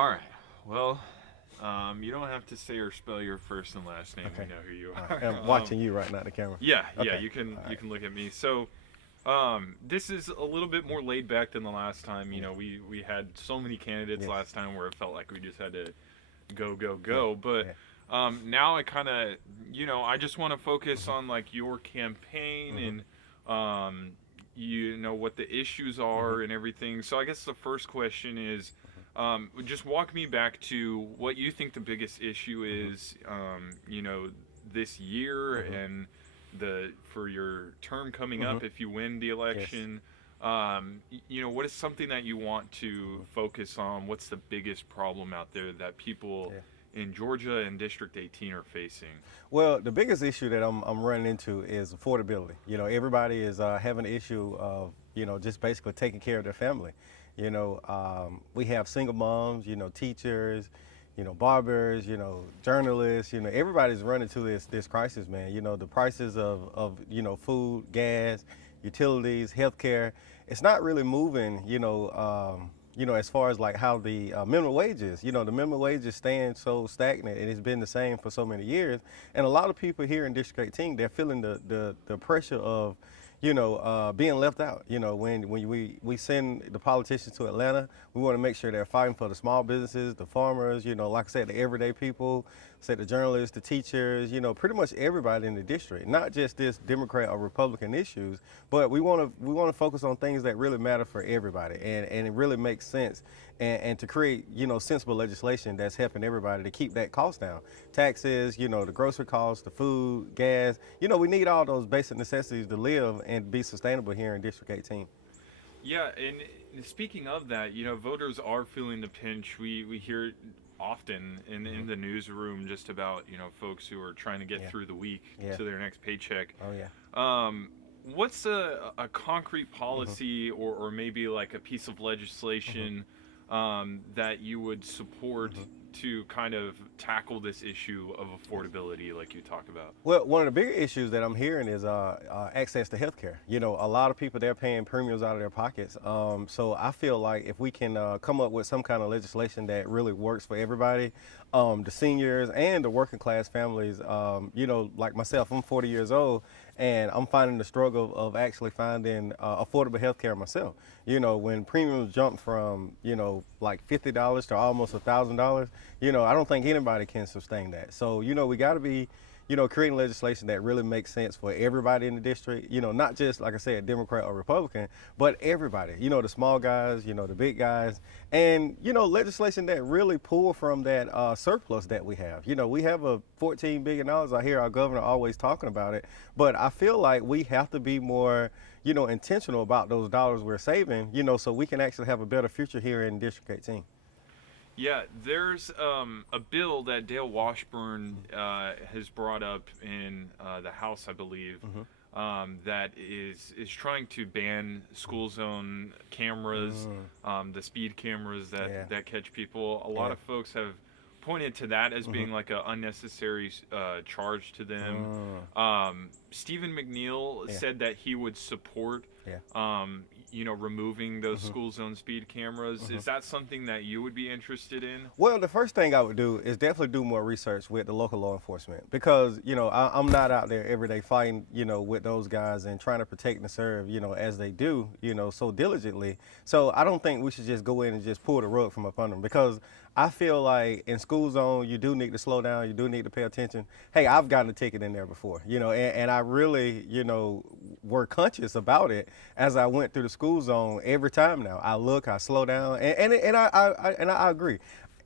All right. Well, you don't have to say or spell your first and last name. We Okay. know who you All right. are. I'm watching you right now, the camera. Yeah, yeah. Okay. You can All you right. can look at me. So, this is a little bit more laid back than the last time. You Yeah. know, we had so many candidates Yes. last time where it felt like we just had to go, go, Yeah. go. But Yeah. now I kind of, I just want to focus Mhm. on like your campaign Mhm. and what the issues Mhm. are and everything. So I guess the first question is, just walk me back to what you think the biggest issue Mhm. is. This year Mhm. and the for your term coming Mhm. up if you win the Yes. election. What is something that you want to Mhm. focus on? What's the biggest problem out there that people Yeah. in Georgia and District 18 are facing? Well, the biggest issue that I'm running into is affordability. Everybody is having an issue of just basically taking care of their family. We have single moms, teachers, barbers, journalists. Everybody's running to this crisis, man. The prices of food, gas, utilities, healthcare. It's not really moving. As far as like how the minimum wage is, the minimum wage is staying so stagnant and it's been the same for so many years. And a lot of people here in District 18, they're feeling the pressure of, being left out. When we send the politicians to Atlanta, we want to make sure they're fighting for the small businesses, the farmers, like I said, the everyday people, say the journalists, the teachers, pretty much everybody in the district, not just this Democrat or Republican issues, but we want to focus on things that really matter for everybody, and it really makes sense, and to create sensible legislation that's helping everybody to keep that cost down. Taxes, the grocery costs, the food, gas. We need all those basic necessities to live and be sustainable here in District 18. Yeah, and speaking of that, voters are feeling the pinch. We hear it often in Hmm. the newsroom just about folks who are trying to get Yeah, through the week yeah. to their next paycheck. Oh yeah. Um, what's a concrete Hmm. policy or maybe like a piece of Hmm. legislation that you would support Hmm. to kind of tackle this issue of affordability, like you talk about? Well, one of the bigger issues that I'm hearing is access to healthcare. A lot of people, they're paying premiums out of their pockets. So I feel like if we can come up with some kind of legislation that really works for everybody, the seniors and the working class families, like myself, I'm 40 years old, and I'm finding the struggle of actually finding affordable healthcare myself. When premiums jump from like $50 to almost $1,000, I don't think anybody can sustain that. So we got to be creating legislation that really makes sense for everybody in the district, not just, like I said, Democrat or Republican, but everybody, the small guys, the big guys, and, legislation that really pull from that surplus that we have. We have a $14 billion. I hear our governor always talking about it, but I feel like we have to be more, intentional about those dollars we're saving, so we can actually have a better future here in District 18. Yeah, there's a bill that Dale Washburn has brought up in the House, I believe, Mm-hmm. that is trying to ban school zone cameras, Mm, the speed cameras yeah, that catch people. A lot yeah. of folks have pointed to that as Mm-hmm. being like an unnecessary charge to them. Mm, Stephen McNeil yeah, said that he would support yeah. removing those Mm-hmm. school zone speed cameras. Mm-hmm. Is that something that you would be interested in? Well, the first thing I would do is definitely do more research with the local law enforcement, because I'm not out there every day fighting with those guys and trying to protect and serve as they do so diligently. So I don't think we should just go in and just pull the rug from up under them, because I feel like in school zone you do need to slow down, you do need to pay attention. Hey, I've gotten a ticket in there before, and I really were conscious about it as I went through the school zone. Every time now I look, I slow down, and I agree.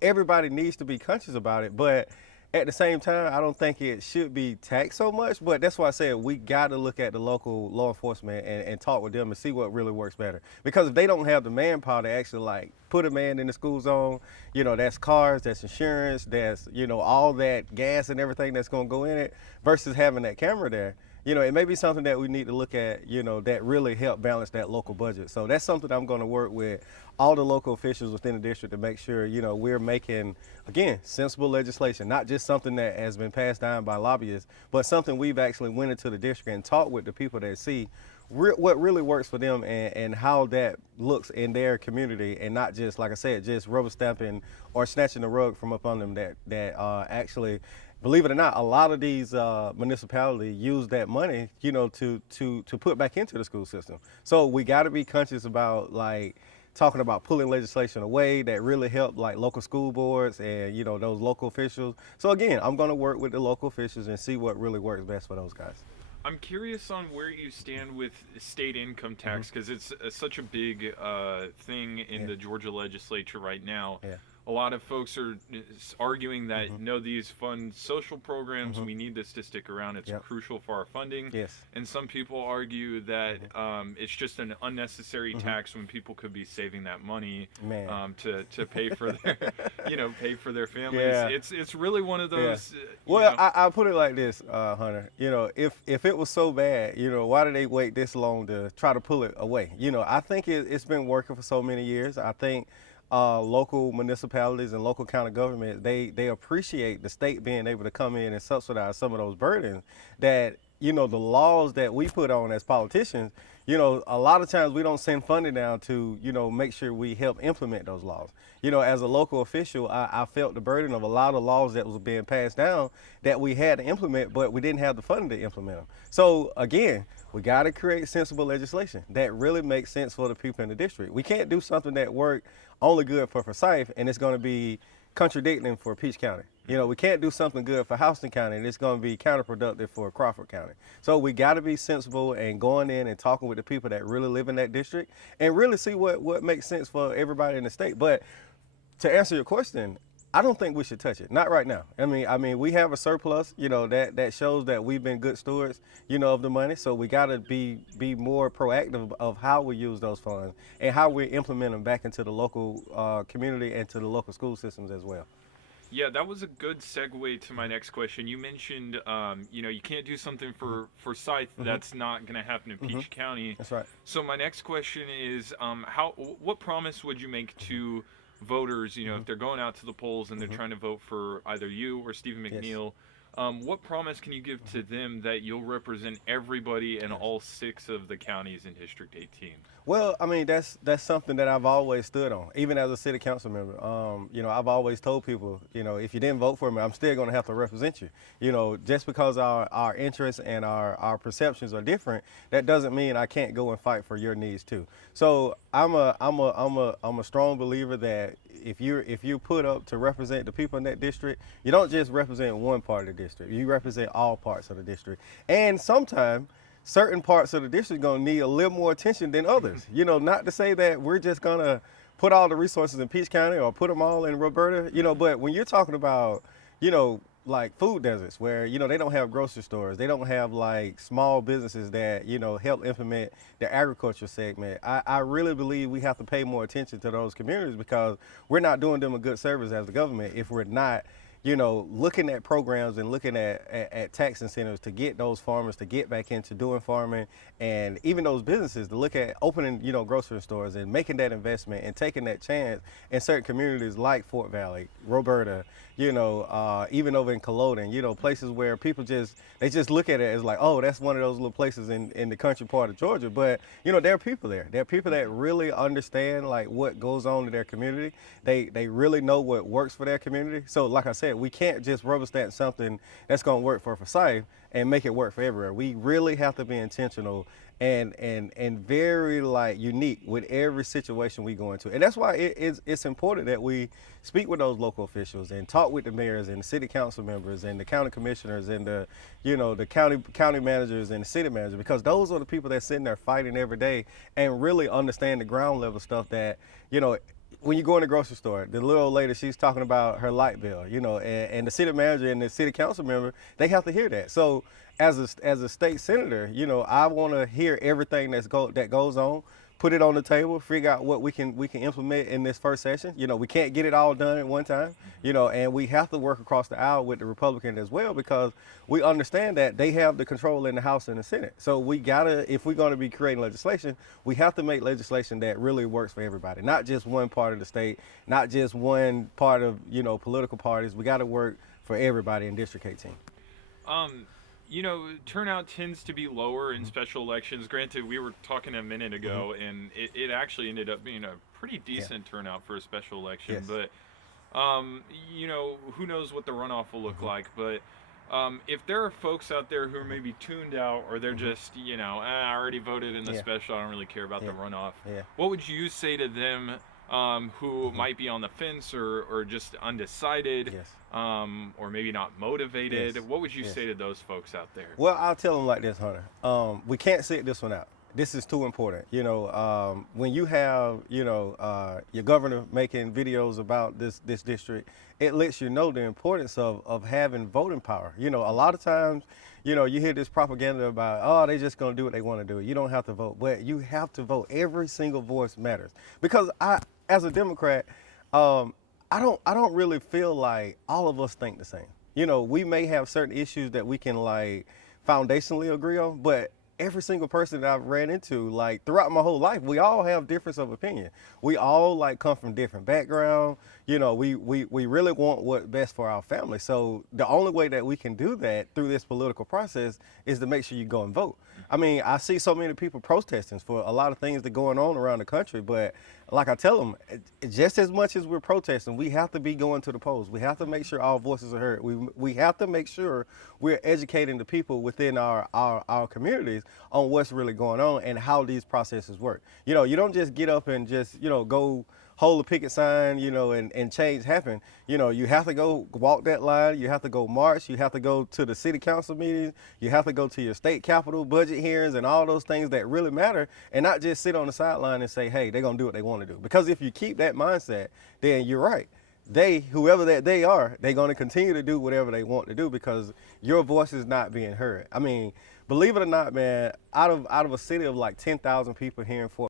Everybody needs to be conscious about it, but at the same time, I don't think it should be taxed so much. But that's why I said we got to look at the local law enforcement and talk with them and see what really works better. Because if they don't have the manpower to actually like put a man in the school zone, that's cars, that's insurance, that's all that gas and everything that's going to go in it, versus having that camera there. It may be something that we need to look at, that really help balance that local budget. So that's something I'm going to work with all the local officials within the district to make sure, we're making, again, sensible legislation, not just something that has been passed down by lobbyists, but something we've actually went into the district and talked with the people that see what really works for them, and how that looks in their community, and not just, like I said, just rubber stamping or snatching the rug from up on them. That actually, believe it or not, a lot of these municipalities use that money, to put back into the school system. So we got to be conscious about, like, talking about pulling legislation away that really help, like, local school boards and those local officials. So again, I'm going to work with the local officials and see what really works best for those guys. I'm curious on where you stand with state income tax, because it's such a big thing in Yeah. the Georgia legislature right now. Yeah. A lot of folks are arguing that no, these fund social programs. We need this to stick around. It's Yep. crucial for our funding. Yes. And some people argue that it's just an unnecessary tax when people could be saving that money Man. to pay for their pay for their families. Yeah. It's really one of those. Well, I put it like this, Hunter. If it was so bad, why did they wait this long to try to pull it away? I think it's been working for so many years. I think local municipalities and local county governments, they appreciate the state being able to come in and subsidize some of those burdens that, the laws that we put on as politicians, a lot of times we don't send funding down to, make sure we help implement those laws. As a local official, I felt the burden of a lot of laws that was being passed down that we had to implement, but we didn't have the funding to implement them. So again, we got to create sensible legislation that really makes sense for the people in the district. We can't do something that work only good for Forsyth and it's going to be contradicting for Peach County. We can't do something good for Houston County and it's going to be counterproductive for Crawford County. So we got to be sensible and going in and talking with the people that really live in that district and really see what makes sense for everybody in the state. But to answer your question, I don't think we should touch it. Not right now. I mean, we have a surplus, that shows that we've been good stewards, of the money. So we got to be more proactive of how we use those funds and how we implement them back into the local community and to the local school systems as well. Yeah, that was a good segue to my next question. You mentioned, you can't do something for Forsyth that's not going to happen in Peach County. That's right. So my next question is, what promise would you make to voters, if they're going out to the polls and they're trying to vote for either you or Stephen McNeil? What promise can you give to them that you'll represent everybody in all 6 of the counties in District 18? Well, I mean, that's something that I've always stood on, even as a city council member. I've always told people, if you didn't vote for me, I'm still going to have to represent you. Just because our interests and our perceptions are different, that doesn't mean I can't go and fight for your needs too. So I'm a strong believer that if you're put up to represent the people in that district, you don't just represent one part of the district. You represent all parts of the district, and sometimes certain parts of the district going to need a little more attention than others. Not to say that we're just going to put all the resources in Peach County or put them all in Roberta, but when you're talking about, like food deserts where, they don't have grocery stores, they don't have like small businesses that, help implement the agriculture segment. I really believe we have to pay more attention to those communities because we're not doing them a good service as the government if we're not looking at programs and looking at tax incentives to get those farmers to get back into doing farming, and even those businesses to look at opening, grocery stores and making that investment and taking that chance in certain communities like Fort Valley, Roberta, even over in Culloden, places where people just look at it as like, oh, that's one of those little places in the country part of Georgia. But, there are people there. There are people that really understand like what goes on in their community. They really know what works for their community. So like I said, we can't just rubber stamp something that's going to work for Forsyth and make it work for everywhere. We really have to be intentional and very like unique with every situation we go into. And that's why it's important that we speak with those local officials and talk with the mayors and the city council members and the county commissioners and the county managers and the city managers, because those are the people that's sitting there fighting every day and really understand the ground level stuff that, when you go in the grocery store, the little old lady, she's talking about her light bill, and the city manager and the city council member, they have to hear that. So as a state senator, I want to hear everything that goes on, put it on the table, figure out what we can implement in this first session. We can't get it all done at one time, and we have to work across the aisle with the Republicans as well, because we understand that they have the control in the House and the Senate. So we gotta, if we're gonna be creating legislation, we have to make legislation that really works for everybody, not just one part of the state, not just one part of, political parties. We gotta work for everybody in District 18. turnout tends to be lower in special elections. Granted, we were talking a minute ago, and it actually ended up being a pretty Yeah. decent turnout for a special election. Yes. But who knows what the runoff will look like. But if there are folks out there who are maybe tuned out, or they're just, I already voted in the Yeah. special, I don't really care about Yeah. the runoff, Yeah. what would you say to them who might be on the fence, or just undecided, Yes. or maybe not motivated? Yes. What would you Yes. say to those folks out there? Well, I'll tell them like this, Hunter. We can't sit this one out. This is too important. When you have, your governor making videos about this district, it lets you know the importance of having voting power. A lot of times, you hear this propaganda about, oh, they just gonna do what they want to do. You don't have to vote, but you have to vote. Every single voice matters. Because as a Democrat, I don't really feel like all of us think the same. We may have certain issues that we can like foundationally agree on, but every single person that I've ran into, like throughout my whole life, we all have difference of opinion. We all like come from different background. We really want what's best for our family. So the only way that we can do that through this political process is to make sure you go and vote. I mean, I see so many people protesting for a lot of things that are going on around the country, but like I tell them, just as much as we're protesting, we have to be going to the polls. We have to make sure our voices are heard. We have to make sure we're educating the people within our communities on what's really going on and how these processes work. You don't just get up and just, go hold a picket sign, and change happen. You have to go walk that line. You have to go march. You have to go to the city council meetings. You have to go to your state capitol budget hearings and all those things that really matter, and not just sit on the sideline and say, hey, they're going to do what they want to do. Because if you keep that mindset, then you're right. Whoever that they are, they're going to continue to do whatever they want to do because your voice is not being heard. I mean, believe it or not, man, out of a city of like 10,000 people here in Fort